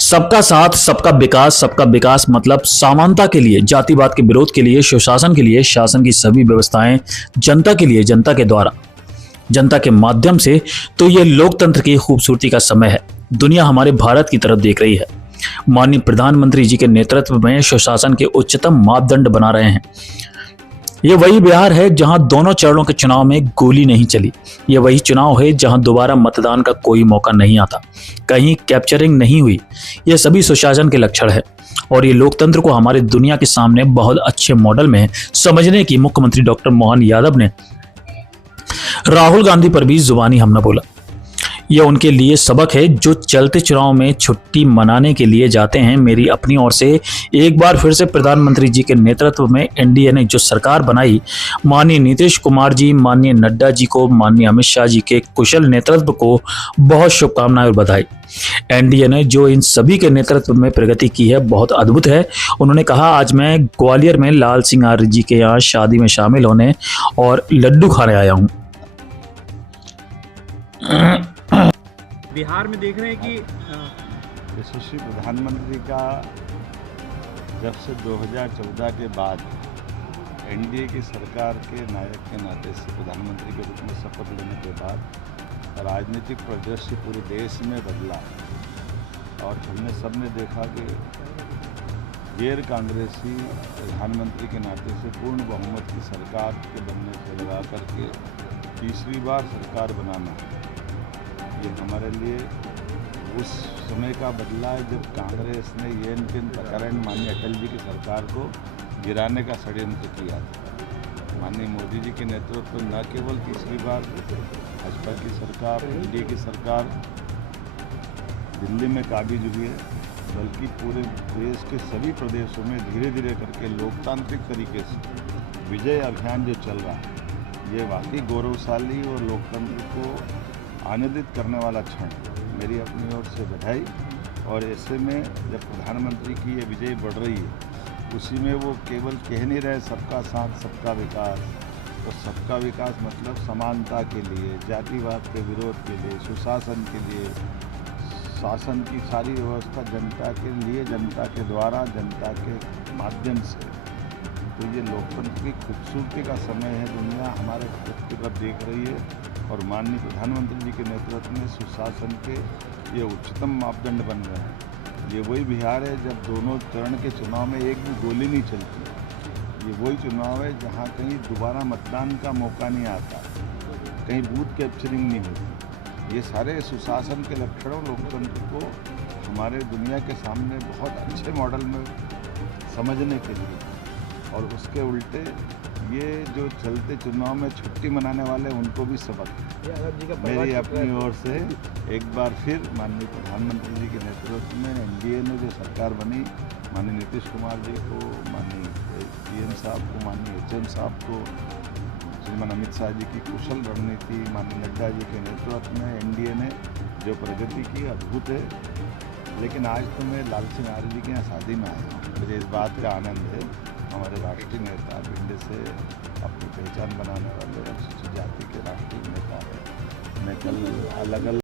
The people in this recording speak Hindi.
सबका साथ, सबका विकास मतलब समानता के लिए, जातिवाद के विरोध के लिए, सुशासन के लिए, शासन की सभी व्यवस्थाएं जनता के लिए, जनता के द्वारा, जनता के माध्यम से। तो ये लोकतंत्र की खूबसूरती का समय है। दुनिया हमारे भारत की तरफ देख रही है। माननीय प्रधानमंत्री जी के नेतृत्व में सुशासन के उच्चतम मापदंड बना रहे हैं। ये वही बिहार है जहां दोनों चरणों के चुनाव में गोली नहीं चली। ये वही चुनाव है जहां दोबारा मतदान का कोई मौका नहीं आता, कहीं कैप्चरिंग नहीं हुई। ये सभी सुशासन के लक्षण है और ये लोकतंत्र को हमारे दुनिया के सामने बहुत अच्छे मॉडल में समझने की मुख्यमंत्री डॉक्टर मोहन यादव ने राहुल गांधी पर भी जुबानी हमला बोला। यह उनके लिए सबक है जो चलते चुनाव में छुट्टी मनाने के लिए जाते हैं। मेरी अपनी ओर से एक बार फिर से प्रधानमंत्री जी के नेतृत्व में एनडीए ने जो सरकार बनाई, माननीय नीतीश कुमार जी, माननीय नड्डा जी को, माननीय अमित शाह जी के कुशल नेतृत्व को बहुत शुभकामनाएं और बधाई। एनडीए ने जो इन सभी के नेतृत्व में प्रगति की है बहुत अद्भुत है। उन्होंने कहा, आज मैं ग्वालियर में लाल सिंह आर्य जी के यहाँ शादी में शामिल होने और लड्डू खाने आया हूँ। बिहार में देख रहे हैं कि यशस्वी प्रधानमंत्री का जब से 2014 के बाद एनडीए की सरकार के नायक के नाते से प्रधानमंत्री के रूप में शपथ लेने के बाद राजनीतिक परिदृश्य पूरे देश में बदला और हमने सबने देखा कि गैर कांग्रेसी प्रधानमंत्री के नाते से पूर्ण बहुमत की सरकार के बनने से लगा करके तीसरी बार सरकार बनाना, ये हमारे लिए उस समय का बदला है जब कांग्रेस ने ये प्रकरण माननीय अटल जी की सरकार को गिराने का षड्यंत्र किया था। माननीय मोदी जी के नेतृत्व में न केवल तीसरी बार भाजपा की सरकार, एनडीए की सरकार दिल्ली में काबिज हुई है, बल्कि पूरे देश के सभी प्रदेशों में धीरे धीरे करके लोकतांत्रिक तरीके से विजय अभियान जो चल रहा है, ये वाकई गौरवशाली और लोकतंत्र को आनंदित करने वाला क्षण। मेरी अपनी ओर से बधाई। और ऐसे में जब प्रधानमंत्री की ये विजय बढ़ रही है, उसी में वो केवल कह नहीं रहे सबका साथ सबका विकास, तो सबका विकास मतलब समानता के लिए, जातिवाद के विरोध के लिए, सुशासन के लिए, शासन की सारी व्यवस्था जनता के लिए, जनता के द्वारा, जनता के माध्यम से। तो ये लोकतंत्र की खूबसूरती का समय है। दुनिया हमारे भारत की तरफ देख रही है और माननीय प्रधानमंत्री जी के नेतृत्व में सुशासन के ये उच्चतम मापदंड बन रहे हैं। ये वही बिहार है जब दोनों चरण के चुनाव में एक भी गोली नहीं चलती। ये वही चुनाव है जहाँ कहीं दोबारा मतदान का मौका नहीं आता, कहीं बूथ कैप्चरिंग नहीं होती। ये सारे सुशासन के लक्षणों लोकतंत्र को हमारे दुनिया के सामने बहुत अच्छे मॉडल में समझने के लिए, और उसके उल्टे ये जो चलते चुनाव में छुट्टी मनाने वाले उनको भी सबक है। मेरी अपनी ओर से एक बार फिर माननीय प्रधानमंत्री जी के नेतृत्व में एनडीए ने जो सरकार बनी, माननीय नीतीश कुमार जी को, माननीय पीएम साहब को, माननीय एचएम साहब को, श्रीमान अमित शाह जी की कुशल रणनीति, माननीय नड्डा जी के नेतृत्व में एनडीए ने जो प्रगति की अद्भुत है। लेकिन आज तो मैं लाल सिंह आर्य जी के यहाँ शादी में आया हूँ। मुझे इस बात का आनंद है, हमारे राष्ट्रीय नेता भिंड से अपनी पहचान बनाने वाले अनुसूचित जाति के राष्ट्रीय नेता है। मैं कल अलग अलग